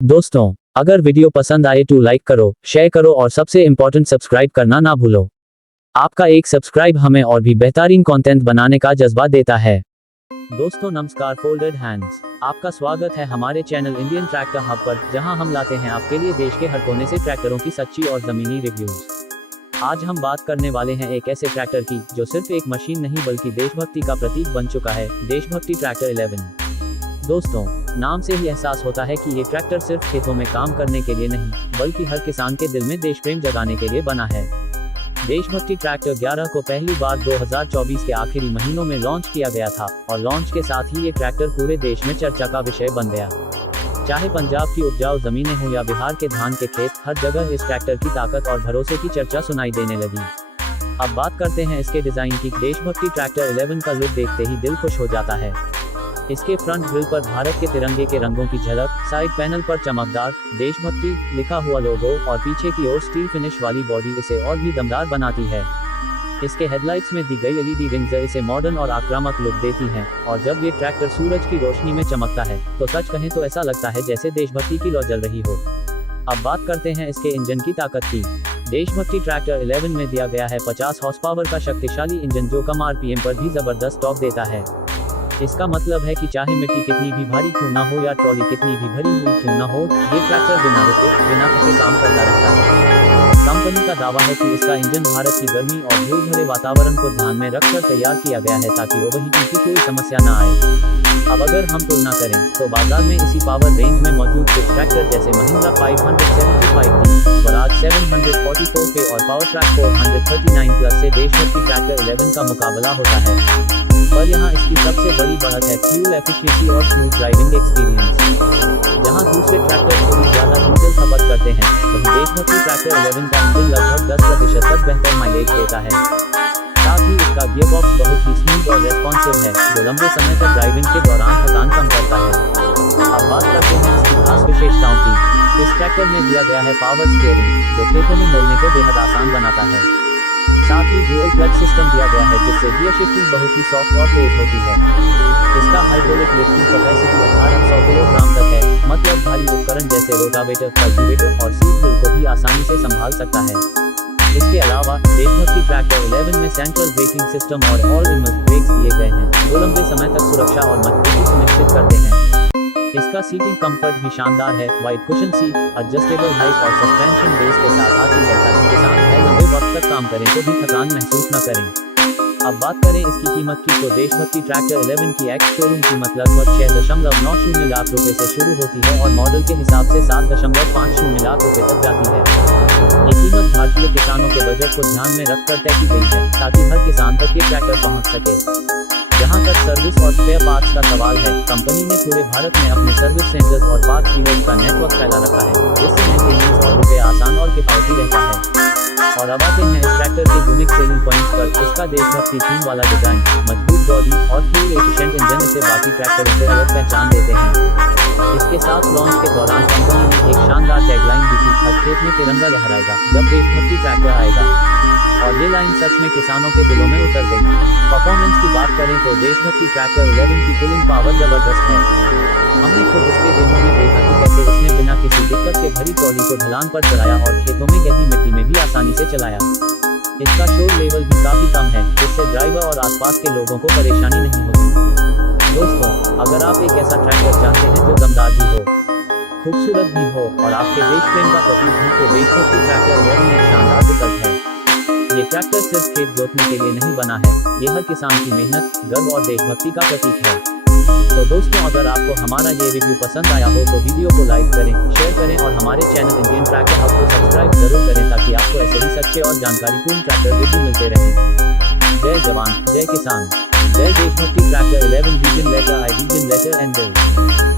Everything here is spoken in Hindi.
दोस्तों, अगर वीडियो पसंद आए तो लाइक करो, शेयर करो और सबसे इम्पोर्टेंट सब्सक्राइब करना ना भूलो। आपका एक सब्सक्राइब हमें और भी बेहतरीन कंटेंट बनाने का जज्बा देता है। दोस्तों नमस्कार, फोल्डेड हैंड्स, आपका स्वागत है हमारे चैनल इंडियन ट्रैक्टर हब पर, जहां हम लाते हैं आपके लिए देश के हर कोने से ट्रैक्टरों की सच्ची और जमीनी रिव्यूज। आज हम बात करने वाले हैं एक ऐसे ट्रैक्टर की जो सिर्फ एक मशीन नहीं बल्कि देशभक्ति का प्रतीक बन चुका है, देशभक्ति ट्रैक्टर 11। दोस्तों, नाम से ही एहसास होता है कि ये ट्रैक्टर सिर्फ खेतों में काम करने के लिए नहीं, बल्कि हर किसान के दिल में देश प्रेम जगाने के लिए बना है। देशभक्ति ट्रैक्टर 11 को पहली बार 2024 के आखिरी महीनों में लॉन्च किया गया था और लॉन्च के साथ ही ये ट्रैक्टर पूरे देश में चर्चा का विषय बन गया। चाहे पंजाब की उपजाऊ जमीनें हो या बिहार के धान के खेत, हर जगह इस ट्रैक्टर की ताकत और भरोसे की चर्चा सुनाई देने लगी। अब बात करते हैं इसके डिजाइन की। देशभक्ति ट्रैक्टर 11 का लुक देखते ही दिल खुश हो जाता है। इसके फ्रंट ग्रिल पर भारत के तिरंगे के रंगों की झलक, साइड पैनल पर चमकदार देशभक्ति लिखा हुआ लोगो और पीछे की ओर स्टील फिनिश वाली बॉडी इसे और भी दमदार बनाती है। इसके हेडलाइट्स में दी गई एलईडी रिंग्स इसे मॉडर्न और आक्रामक लुक देती हैं, और जब ये ट्रैक्टर सूरज की रोशनी में चमकता है तो सच कहें तो ऐसा लगता है जैसे देशभक्ति की लौ जल रही हो। अब बात करते हैं इसके इंजन की ताकत की। देशभक्ति ट्रैक्टर 11 में दिया गया है 50 हॉर्स पावर का शक्तिशाली इंजन जो कम आरपीएम पर भी जबरदस्त टॉर्क देता है। इसका मतलब है कि चाहे मिट्टी कितनी भी भारी क्यों ना हो या ट्रॉली कितनी भी भरी हुई क्यों ना हो, ये ट्रैक्टर बिना रुके बिना थके काम करता रहता है। कंपनी का दावा है कि इसका इंजन भारत की गर्मी और धूल भरे वातावरण को ध्यान में रखकर तैयार किया गया है ताकि ओवरहीटिंग की कोई समस्या न आए। अब अगर हम तुलना करें तो बाजार में इसी पावर रेंज में मौजूद कुछ ट्रैक्टर जैसे महिंद्रा 575D, स्वराज 744K और पावर ट्रैक 439+ से देशभक्ति ट्रैक्टर 11 का मुकाबला होता है। पर यहाँ इसकी सबसे बड़ी बढ़त है फ्यूल एफिशिएंसी और स्मूथ ड्राइविंग एक्सपीरियंस। जहाँ दूसरे ट्रैक्टर थोड़ी ज़्यादा डीजल खपत करते हैं, वहीं देशभक्ति ट्रैक्टर 11 का इंजन लगभग 10% तक बेहतर माइलेज देता है। साथ ही इसका गियरबॉक्स बहुत ही स्मूथ और रेस्पॉन्सिव है, जो लंबे समय तक ड्राइविंग के दौरान थकान कम करता है। अब बात करते हैं इसकी खास विशेषताओं की। इस ट्रैक्टर में दिया गया है पावर स्टीयरिंग, जो खेतों में मोड़ने को बेहद आसान बनाता है। साथ ही ड्यूअल क्लच सिस्टम दिया गया है, जिससे गियर शिफ्टिंग बहुत ही सॉफ्ट और तेज होती है। इसका हाइड्रोलिक लिफ्टिंग कैपेसिटी 1800 किलोग्राम तक है, मतलब भारी उपकरण जैसे रोटावेटर, कल्टीवेटर और सीड ड्रिल को भी आसानी से संभाल सकता है। इसके अलावा देशभक्ति ट्रैक्टर 11 में सेंट्रल ब्रेकिंग सिस्टम और ऑल इमर्स ब्रेक्स दिए गए हैं, जो लंबे समय तक सुरक्षा और मजबूती सुनिश्चित करते हैं। इसका सीटिंग कंफर्ट भी शानदार है। Wide cushion seat, adjustable height और सस्पेंशन बेस के साथ आती है ताकि किसान लंबे वक्त तक काम करें तो भी थकान महसूस न करें। अब बात करें इसकी कीमत की तो देशभक्ति ट्रैक्टर 11 की एक्स शोरूम कीमत लगभग 6.90 लाख रुपए से शुरू होती है और मॉडल के हिसाब से 7.50 लाख रुपए तक जाती है। ये कीमत भारतीय किसानों के बजट को ध्यान में रखकर तय की गई है ताकि हर किसान तक ये ट्रैक्टर पहुंच सके। जहां तक सर्विस और स्पेयर पार्ट्स का सवाल है, कंपनी ने पूरे भारत में अपने सर्विस सेंटर्स और पार्ट्स डीलर्स का नेटवर्क फैला रखा है, जिससे मेंटेनेंस और रुपये आसान और किफायती रहता है। और अब आते हैं इस ट्रैक्टर के यूनिक सेलिंग पॉइंट्स पर। इसका देशभक्ति थीम वाला डिजाइन, मजबूत बॉडी और फ्यूल एफिशिएंट इंजन इसे बाकी ट्रैक्टरों से अलग पहचान देते हैं। इसके साथ लॉन्च के दौरान कंपनी ने एक शानदार टैगलाइन दी थी, हर खेत में तिरंगा लहराएगा जब देशभक्ति ट्रैक्टर आएगा, और ये लाइन सच में किसानों के दिलों में उतर गई। परफॉर्मेंस की बात करें तो देशभक्ति ट्रैक्टर 11 की पुलिंग पावर जबरदस्त है। हमने खुद इसके डेमो में देखा कि कैसे इसने बिना किसी दिक्कत के भरी ट्रॉली को ढलान पर चढ़ाया और खेतों में गहरी मिट्टी में भी आसानी से चलाया। इसका शोर लेवल भी काफी कम है, जिससे ड्राइवर और आसपास के लोगों को परेशानी नहीं होती। दोस्तों, अगर आप एक ऐसा ट्रैक्टर चाहते हैं जो दमदार भी हो, खूबसूरत भी हो और आपके देश प्रेम का प्रतीक भी, तो देशभक्ति ट्रैक्टर 11 एक शानदार विकल्प है। ये ट्रैक्टर सिर्फ खेत जोतने के लिए नहीं बना है, ये हर किसान की मेहनत, गर्व और देशभक्ति का प्रतीक है। तो दोस्तों, अगर आपको हमारा ये रिव्यू पसंद आया हो तो वीडियो को लाइक करें, शेयर करें और हमारे चैनल इंडियन ट्रैक्टर हब को सब्सक्राइब जरूर करें ताकि आपको ऐसे ही सच्चे और जानकारीपूर्ण ट्रैक्टर रिव्यू मिलते रहें। जय जवान, जय किसान, जय देशभक्ति tractor 11 reason letter I reason letter and bill.